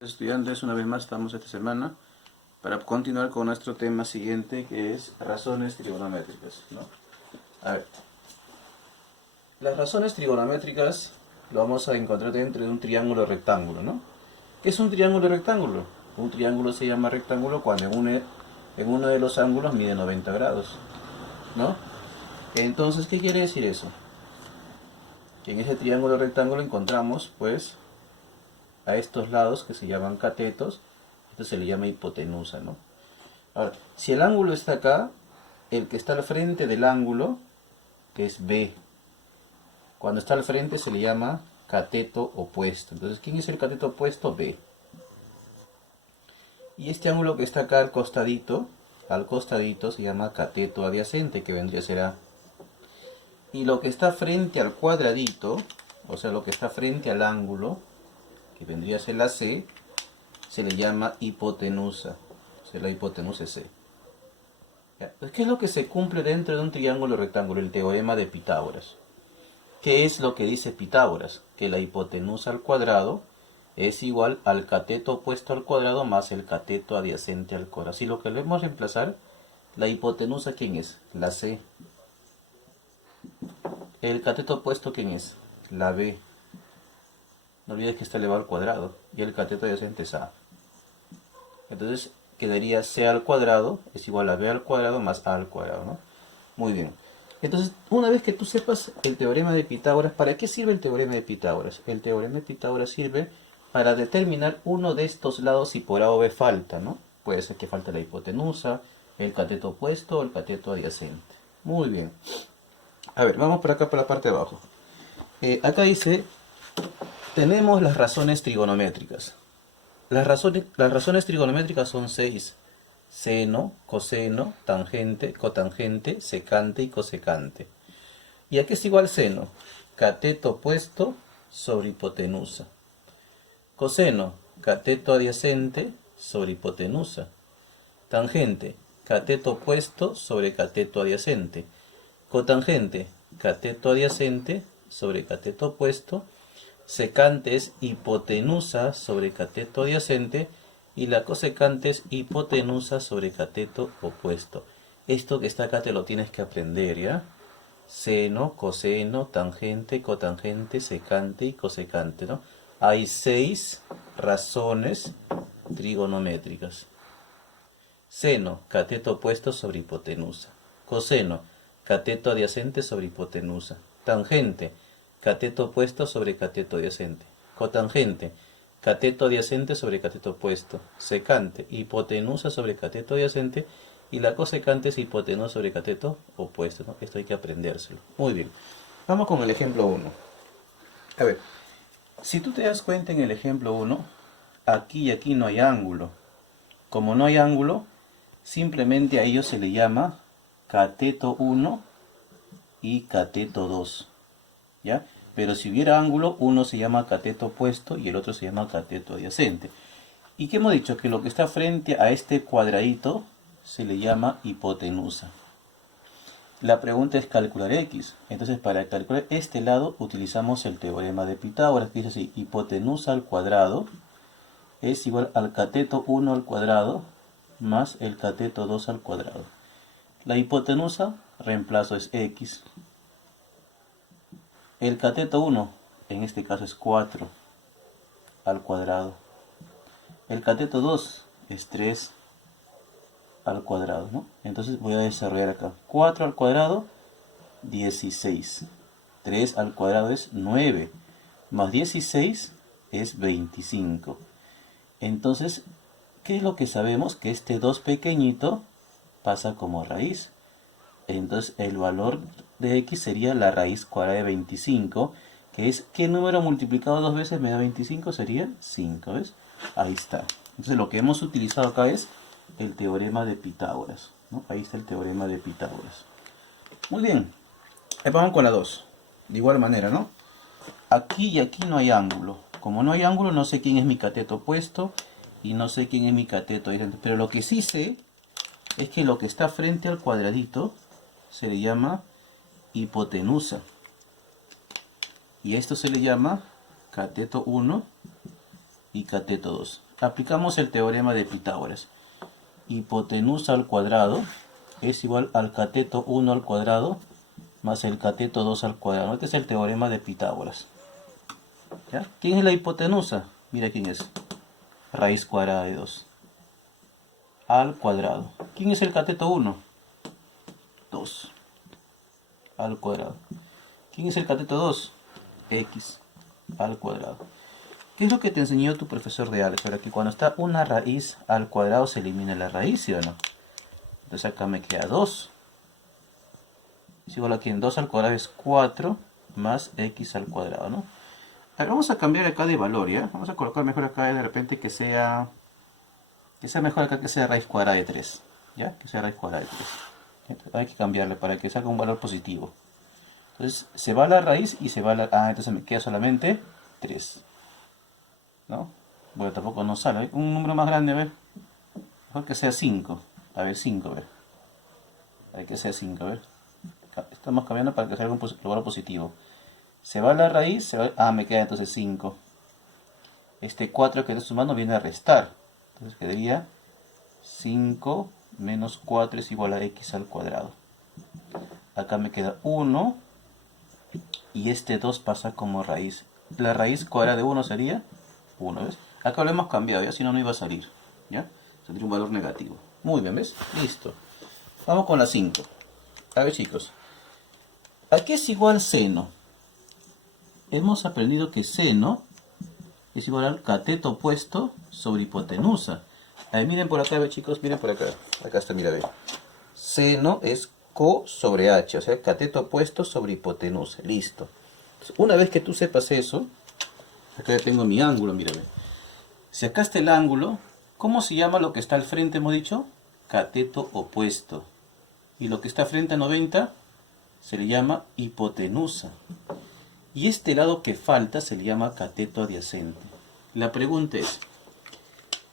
Estudiantes, una vez más estamos esta semana para continuar con nuestro tema siguiente, que es razones trigonométricas, ¿no? A ver, las razones trigonométricas lo vamos a encontrar dentro de un triángulo rectángulo, ¿no? ¿Qué es un triángulo rectángulo? Un triángulo se llama rectángulo cuando en uno de los ángulos mide 90 grados, ¿no? Entonces, ¿qué quiere decir eso? Que en ese triángulo rectángulo encontramos, pues, a estos lados que se llaman catetos. Esto se le llama hipotenusa, ¿no? Ahora, si el ángulo está acá, el que está al frente del ángulo, que es B, cuando está al frente se le llama cateto opuesto. Entonces, ¿quién es el cateto opuesto? B. Y este ángulo que está acá al costadito se llama cateto adyacente, que vendría a ser A. Y lo que está frente al cuadradito, o sea, lo que está frente al ángulo, que vendría a ser la C, se le llama hipotenusa. O sea, la hipotenusa es C. ¿Qué es lo que se cumple dentro de un triángulo rectángulo? El teorema de Pitágoras. ¿Qué es lo que dice Pitágoras? Que la hipotenusa al cuadrado es igual al cateto opuesto al cuadrado más el cateto adyacente al cuadrado. Así lo que le vamos a reemplazar, la hipotenusa, ¿quién es? La C. El cateto opuesto, ¿quién es? La B. No olvides que está elevado al cuadrado. Y el cateto adyacente es A. Entonces quedaría C al cuadrado es igual a B al cuadrado más A al cuadrado, ¿no? Muy bien. Entonces, una vez que tú sepas el teorema de Pitágoras, ¿para qué sirve el teorema de Pitágoras? El teorema de Pitágoras sirve para determinar uno de estos lados si por A o B falta, ¿no? Puede ser que falte la hipotenusa, el cateto opuesto o el cateto adyacente. Muy bien. A ver, vamos por acá, por la parte de abajo. Acá dice, tenemos las razones trigonométricas. Las razones trigonométricas son 6. Seno, coseno, tangente, cotangente, secante y cosecante. ¿Y a qué es igual seno? Cateto opuesto sobre hipotenusa. Coseno, cateto adyacente sobre hipotenusa. Tangente, cateto opuesto sobre cateto adyacente. Cotangente, cateto adyacente sobre cateto opuesto. Secante es hipotenusa sobre cateto adyacente. Y la cosecante es hipotenusa sobre cateto opuesto. Esto que está acá te lo tienes que aprender, ¿ya? Seno, coseno, tangente, cotangente, secante y cosecante, ¿no? Hay 6 razones trigonométricas. Seno, cateto opuesto sobre hipotenusa. Coseno, cateto adyacente sobre hipotenusa. Tangente, cateto opuesto sobre cateto adyacente. Cotangente, cateto adyacente sobre cateto opuesto. Secante, hipotenusa sobre cateto adyacente. Y la cosecante es hipotenusa sobre cateto opuesto, ¿no? Esto hay que aprendérselo. Muy bien. Vamos con el ejemplo 1. A ver, si tú te das cuenta en el ejemplo 1, aquí y aquí no hay ángulo. Como no hay ángulo, simplemente a ellos se le llama cateto 1 y cateto 2. ¿Ya? Pero si hubiera ángulo, uno se llama cateto opuesto y el otro se llama cateto adyacente. ¿Y qué hemos dicho? Que lo que está frente a este cuadradito se le llama hipotenusa. La pregunta es calcular x. Entonces, para calcular este lado utilizamos el teorema de Pitágoras, que dice así: hipotenusa al cuadrado es igual al cateto 1 al cuadrado más el cateto 2 al cuadrado. La hipotenusa, reemplazo, es x. El cateto 1, en este caso, es 4 al cuadrado. El cateto 2 es 3 al cuadrado, ¿no? Entonces voy a desarrollar acá. 4 al cuadrado, 16. 3 al cuadrado es 9. Más 16 es 25. Entonces, ¿qué es lo que sabemos? Que este 2 pequeñito pasa como raíz. Entonces el valor de x sería la raíz cuadrada de 25, que es, ¿qué número multiplicado 2 veces me da 25? Sería 5, ¿ves? Ahí está. Entonces lo que hemos utilizado acá es el teorema de Pitágoras, ¿no? Ahí está el teorema de Pitágoras. Muy bien. Vamos con la 2. De igual manera, ¿no? Aquí y aquí no hay ángulo. Como no hay ángulo, no sé quién es mi cateto opuesto y no sé quién es mi cateto adyacente. Pero lo que sí sé es que lo que está frente al cuadradito se le llama hipotenusa. Y esto se le llama cateto 1 y cateto 2. aplicamos el teorema de Pitágoras. Hipotenusa al cuadrado es igual al cateto 1 al cuadrado más el cateto 2 al cuadrado. Este es el teorema de Pitágoras. ¿Ya? ¿Quién es la hipotenusa? Mira quién es. Raíz cuadrada de 2 al cuadrado. ¿Quién es el cateto 1? 2 al cuadrado. ¿Quién es el cateto 2? X al cuadrado. ¿Qué es lo que te enseñó tu profesor de álgebra? Que cuando está una raíz al cuadrado se elimina la raíz, ¿sí o no? Entonces acá me queda 2. Es igual a que en 2 al cuadrado es 4 más x al cuadrado, ¿no? A ver, vamos a cambiar acá de valor, ¿ya? Vamos a colocar mejor acá de repente que sea mejor acá que sea raíz cuadrada de 3, ¿ya? Que sea raíz cuadrada de 3. Hay que cambiarle para que salga un valor positivo. Entonces se va la raíz y se va la... Ah, entonces me queda solamente 3. ¿No? Bueno, tampoco nos sale. ¿Eh? Un número más grande, a ver. Mejor que sea 5. A ver, 5, a ver. Hay que sea 5, a ver. Estamos cambiando para que salga un valor positivo. Se va la raíz, se va... Ah, me queda entonces 5. Este 4 que estoy sumando viene a restar. Entonces quedaría 5 menos 4 es igual a x al cuadrado. Acá me queda 1. Y este 2 pasa como raíz. La raíz cuadrada de 1 sería 1, ¿ves? Acá lo hemos cambiado, ya, si no, no iba a salir, ¿ya? Tendría un valor negativo. Muy bien, ¿ves? Listo. Vamos con la 5. A ver, chicos. ¿A qué es igual seno? Hemos aprendido que seno es igual al cateto opuesto sobre hipotenusa. A ver, miren por acá, a ver, chicos, miren por acá. Acá está, mira, a ver. Seno es co sobre h, o sea, cateto opuesto sobre hipotenusa. Listo. Entonces, una vez que tú sepas eso, acá ya tengo mi ángulo, mira, a ver. Si acá está el ángulo, ¿cómo se llama lo que está al frente, hemos dicho? Cateto opuesto. Y lo que está frente a 90 se le llama hipotenusa. Y este lado que falta se le llama cateto adyacente. La pregunta es,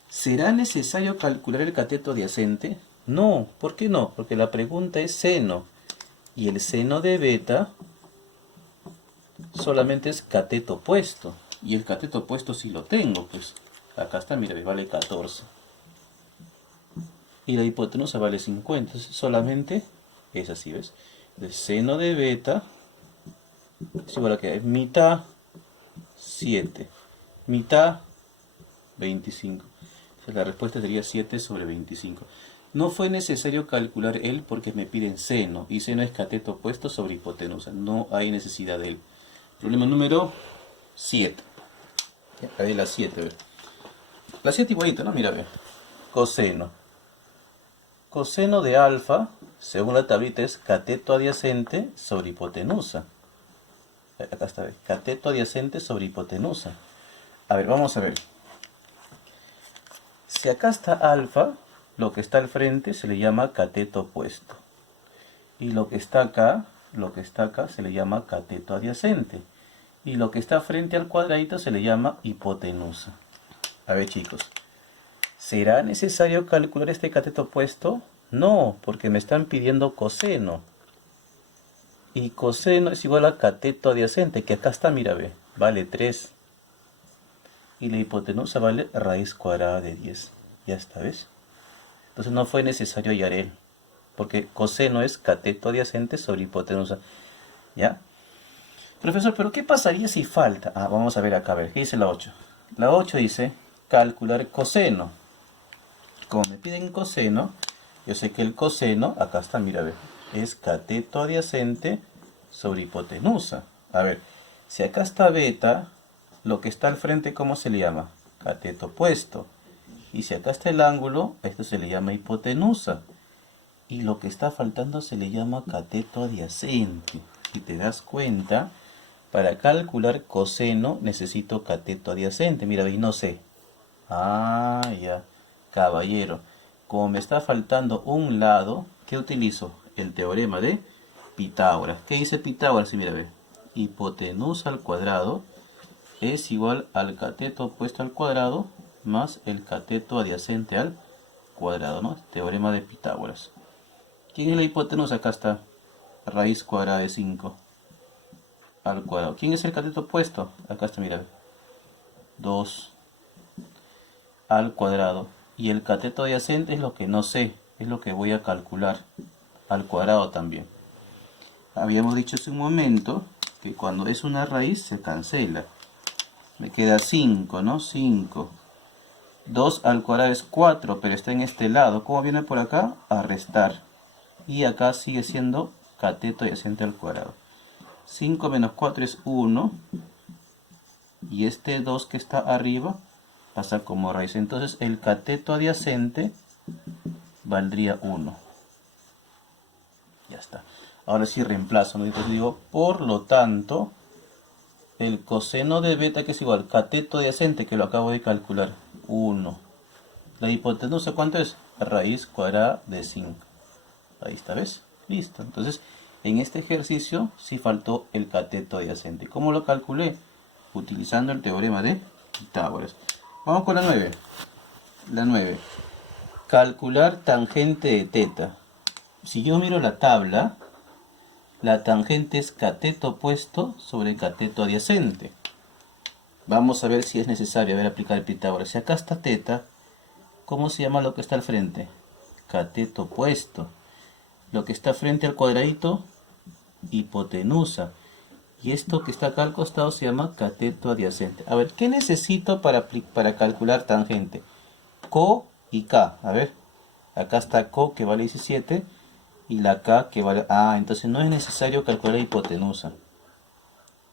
¿será necesario calcular el cateto adyacente? No, ¿por qué no? Porque la pregunta es seno. Y el seno de beta solamente es cateto opuesto. Y el cateto opuesto sí lo tengo, pues. Acá está, mira, vale 14. Y la hipotenusa vale 50. Entonces solamente es así, ¿ves? El seno de beta es igual a que es mitad 7. Mitad 25. Entonces la respuesta sería 7 sobre 25. No fue necesario calcular él porque me piden seno. Y seno es cateto opuesto sobre hipotenusa. No hay necesidad de él. Problema número 7. Ahí la 7, ¿ves? La 7 igualita, ¿no? Mira, ve. Coseno. Coseno de alfa, según la tablita, es cateto adyacente sobre hipotenusa. Acá está, ¿ves? Cateto adyacente sobre hipotenusa. A ver, vamos a ver. Si acá está alfa, lo que está al frente se le llama cateto opuesto. Y lo que está acá se le llama cateto adyacente. Y lo que está frente al cuadradito se le llama hipotenusa. A ver, chicos, ¿será necesario calcular este cateto opuesto? No, porque me están pidiendo coseno. Y coseno es igual a cateto adyacente, que acá está, mira, ve, vale 3. Y la hipotenusa vale raíz cuadrada de 10. Ya está, ¿ves? Entonces no fue necesario hallar él, porque coseno es cateto adyacente sobre hipotenusa. ¿Ya? Profesor, ¿pero qué pasaría si falta? Ah, vamos a ver acá, a ver, ¿qué dice la 8? La 8 dice calcular coseno. Como me piden coseno, yo sé que el coseno, acá está, mira, a ver, es cateto adyacente sobre hipotenusa. A ver, si acá está beta, lo que está al frente, ¿cómo se le llama? Cateto opuesto. Y si acá está el ángulo, esto se le llama hipotenusa. Y lo que está faltando se le llama cateto adyacente. Si te das cuenta, para calcular coseno necesito cateto adyacente. Mira, y no sé. Ah, ya. Caballero. Como me está faltando un lado, ¿qué utilizo? El teorema de Pitágoras. ¿Qué dice Pitágoras? Sí, mira, ve. Hipotenusa al cuadrado es igual al cateto opuesto al cuadrado más el cateto adyacente al cuadrado, ¿no? Teorema de Pitágoras. ¿Quién es la hipotenusa? Acá está. Raíz cuadrada de 5 al cuadrado. ¿Quién es el cateto opuesto? Acá está, mira. 2. al cuadrado. Y el cateto adyacente es lo que no sé, es lo que voy a calcular al cuadrado también. Habíamos dicho hace un momento que cuando es una raíz se cancela. Me queda 5, ¿no? 5. 2 al cuadrado es 4, pero está en este lado. ¿Cómo viene por acá? A restar. Y acá sigue siendo cateto adyacente al cuadrado. 5 menos 4 es 1. Y este 2 que está arriba pasa como raíz. Entonces el cateto adyacente valdría 1. Ya está. Ahora sí reemplazo, ¿no? Entonces digo, por lo tanto, el coseno de beta, que es igual cateto adyacente, que lo acabo de calcular, 1. La hipotenusa, ¿cuánto es? Raíz cuadrada de 5. Ahí está, ¿ves? Listo. Entonces, en este ejercicio sí faltó el cateto adyacente. ¿Cómo lo calculé? Utilizando el teorema de Pitágoras. Vamos con la 9. La 9. Calcular tangente de teta. Si yo miro la tabla, la tangente es cateto opuesto sobre cateto adyacente. Vamos a ver si es necesario aplicar Pitágoras. Si acá está teta, ¿cómo se llama lo que está al frente? Cateto opuesto. Lo que está frente al cuadradito, hipotenusa. Y esto que está acá al costado se llama cateto adyacente. A ver, ¿qué necesito para calcular tangente? Co y K. A ver, acá está Co que vale 17 y la K que vale... Ah, entonces no es necesario calcular hipotenusa.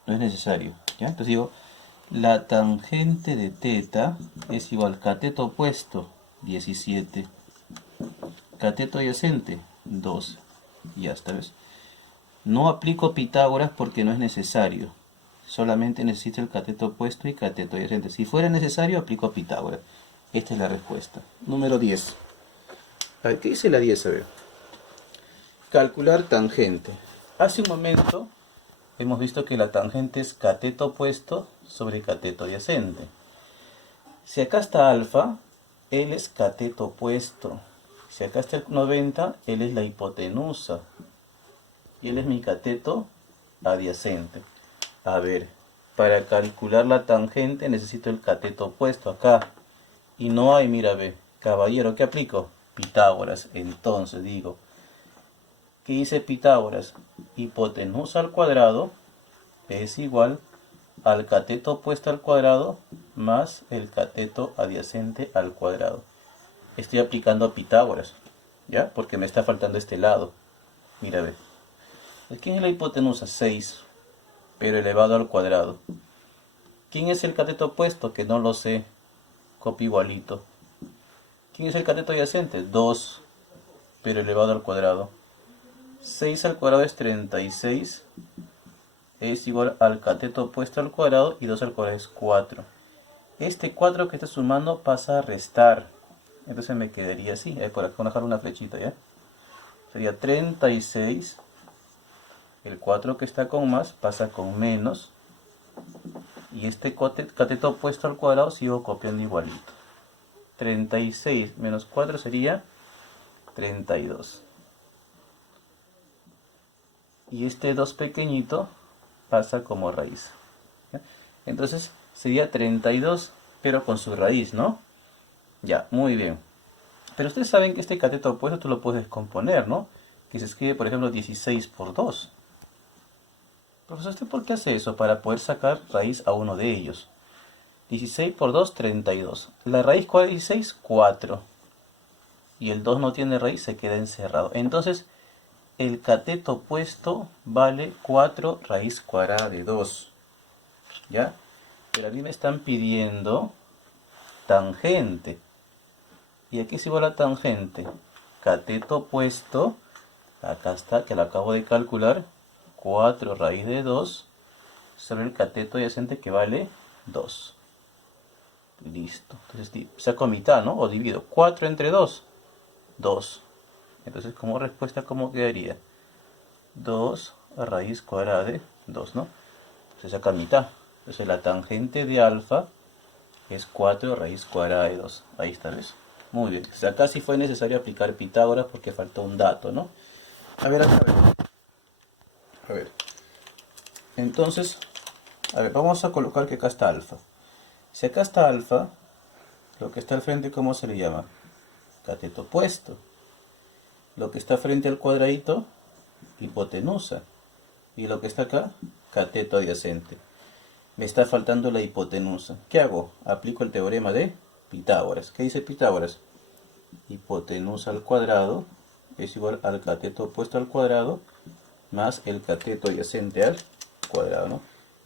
No es necesario. ¿Ya? Entonces digo, la tangente de teta es igual cateto opuesto, 17. Cateto adyacente, 2. Ya está, ¿ves? No aplico Pitágoras porque no es necesario. Solamente necesito el cateto opuesto y cateto adyacente. Si fuera necesario, aplico Pitágoras. Esta es la respuesta. Número 10. A ver, ¿qué dice la 10? A ver. Calcular tangente. Hace un momento hemos visto que la tangente es cateto opuesto sobre cateto adyacente. Si acá está alfa, él es cateto opuesto. Si acá está el 90, él es la hipotenusa. Y él es mi cateto adyacente. A ver, para calcular la tangente necesito el cateto opuesto acá. Y no hay, mira, ve, caballero, ¿qué aplico? Pitágoras. Entonces digo, ¿qué dice Pitágoras? Hipotenusa al cuadrado es igual al cateto opuesto al cuadrado más el cateto adyacente al cuadrado. Estoy aplicando Pitágoras, ¿ya? Porque me está faltando este lado. Mira, ve. ¿Quién es la hipotenusa? 6, pero elevado al cuadrado. ¿Quién es el cateto opuesto? Que no lo sé. Copio igualito. ¿Quién es el cateto adyacente? 2, pero elevado al cuadrado. 6 al cuadrado es 36. Es igual al cateto opuesto al cuadrado y 2 al cuadrado es 4. Este 4 que está sumando pasa a restar. Entonces me quedaría así. Por acá voy a dejar una flechita, ¿ya? Sería 36. El 4 que está con más pasa con menos. Y este cateto opuesto al cuadrado sigo copiando igualito. 36 menos 4 sería 32. Y este 2 pequeñito pasa como raíz. ¿Ya? Entonces sería 32, pero con su raíz, ¿no? Ya, muy bien. Pero ustedes saben que este cateto opuesto tú lo puedes descomponer, ¿no? Que se escribe, por ejemplo, 16 por 2. Profesor, ¿usted por qué hace eso? Para poder sacar raíz a uno de ellos. 16 por 2, 32. ¿La raíz cuál es 16? 4. Y el 2 no tiene raíz, se queda encerrado. Entonces, el cateto opuesto vale 4 raíz cuadrada de 2. ¿Ya? Pero a mí me están pidiendo tangente. ¿Y aquí es igual a tangente? Cateto opuesto, acá está, que lo acabo de calcular, 4 raíz de 2 sobre el cateto adyacente que vale 2. Listo. Entonces saco mitad, ¿no? O divido. 4 entre 2, 2. Entonces como respuesta, ¿cómo quedaría? 2 raíz cuadrada de 2, ¿no? Se saca mitad. Entonces la tangente de alfa es 4 raíz cuadrada de 2. Ahí está, ¿ves? Muy bien. O sea, acá sí fue necesario aplicar Pitágoras porque faltó un dato, ¿no? A ver, acá, a ver. A ver. Entonces, a ver, vamos a colocar que acá está alfa. Si acá está alfa, Lo que está al frente, ¿cómo se le llama? Cateto opuesto. Lo que está frente al cuadradito, hipotenusa. Y lo que está acá, cateto adyacente. Me está faltando la hipotenusa. ¿Qué hago? Aplico el teorema de Pitágoras. ¿Qué dice Pitágoras? Hipotenusa al cuadrado es igual al cateto opuesto al cuadrado más el cateto adyacente al cuadrado, ¿no?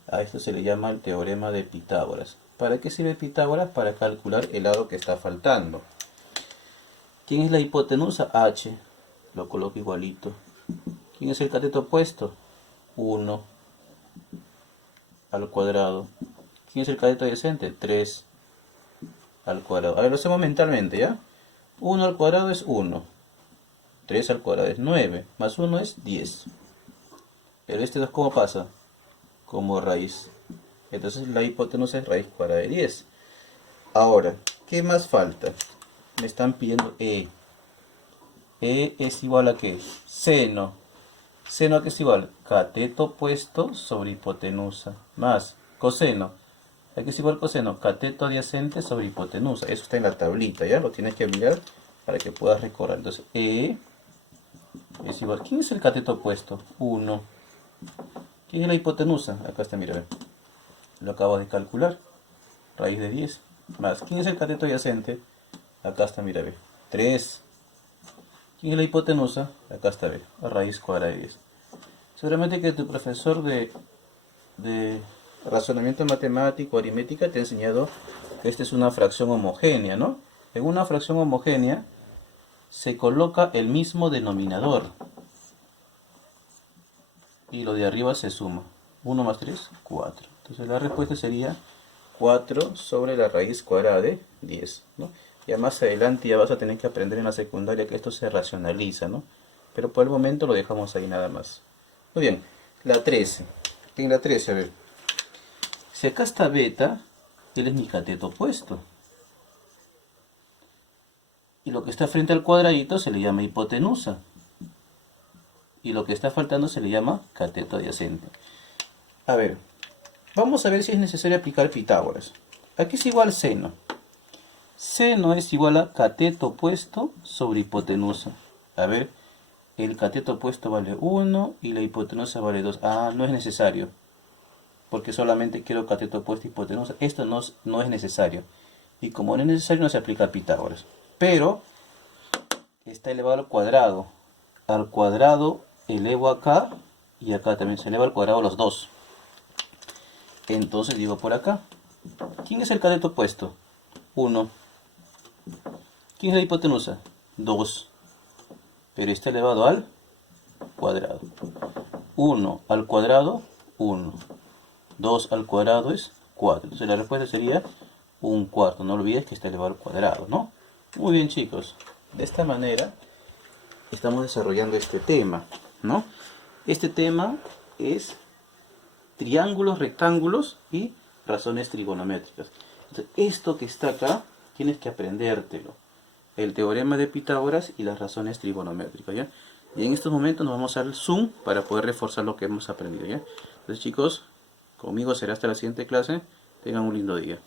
A esto se le llama el teorema de Pitágoras. ¿Para qué sirve Pitágoras? Para calcular el lado que está faltando. ¿Quién es la hipotenusa? H. Lo coloco igualito. ¿Quién es el cateto opuesto? 1 al cuadrado. ¿Quién es el cateto adyacente? 3 al cuadrado. A ver, lo hacemos mentalmente, ¿ya? 1 al cuadrado es 1. 3 al cuadrado es 9. Más 1 es 10. Pero este 2, ¿cómo pasa? Como raíz. Entonces la hipotenusa es raíz cuadrada de 10. Ahora, ¿qué más falta? Me están pidiendo E. E es igual a ¿qué? Seno. ¿Seno a qué es igual? Cateto opuesto sobre hipotenusa. Más coseno. ¿A qué es igual coseno? Cateto adyacente sobre hipotenusa. Eso está en la tablita, ¿ya? Lo tienes que mirar para que puedas recordar. Entonces, E es igual. ¿Quién es el cateto opuesto? 1. ¿Quién es la hipotenusa? Acá está, mira, lo acabo de calcular. Raíz de 10. Más. ¿Quién es el cateto adyacente? Acá está, mira, 3. ¿Quién es la hipotenusa? Acá está, raíz cuadrada de 10. Seguramente que tu profesor de razonamiento matemático, aritmética, te ha enseñado que esta es una fracción homogénea, ¿no? En una fracción homogénea se coloca el mismo denominador. Y lo de arriba se suma. 1 más 3, 4. Entonces la respuesta sería 4 sobre la raíz cuadrada de 10, ¿no? Ya más adelante ya vas a tener que aprender en la secundaria que esto se racionaliza, ¿no? Pero por el momento lo dejamos ahí nada más. Muy bien, la 13. En la 13, a ver. Si acá está beta, él es mi cateto opuesto. Y lo que está frente al cuadradito se le llama hipotenusa. Y lo que está faltando se le llama cateto adyacente. A ver, vamos a ver si es necesario aplicar Pitágoras. Aquí es igual seno. Seno es igual a cateto opuesto sobre hipotenusa. A ver, el cateto opuesto vale 1 y la hipotenusa vale 2. Ah, no es necesario. Porque solamente quiero cateto opuesto y hipotenusa. Esto no es necesario. Y como no es necesario, no se aplica Pitágoras. Pero está elevado al cuadrado. Al cuadrado elevo acá y acá también se eleva al cuadrado los dos. Entonces digo por acá. ¿Quién es el cateto opuesto? 1. ¿Quién es la hipotenusa? 2. Pero está elevado al cuadrado. 1 al cuadrado, 1. 2 al cuadrado es 4. Entonces la respuesta sería 1/4. No olvides que está elevado al cuadrado, ¿no? Muy bien, chicos. De esta manera estamos desarrollando este tema, ¿no? Este tema es triángulos, rectángulos y razones trigonométricas. Entonces, esto que está acá, tienes que aprendértelo. El teorema de Pitágoras y las razones trigonométricas, ¿ya? Y en estos momentos nos vamos al Zoom para poder reforzar lo que hemos aprendido, ¿ya? Entonces, chicos, conmigo será hasta la siguiente clase. Tengan un lindo día.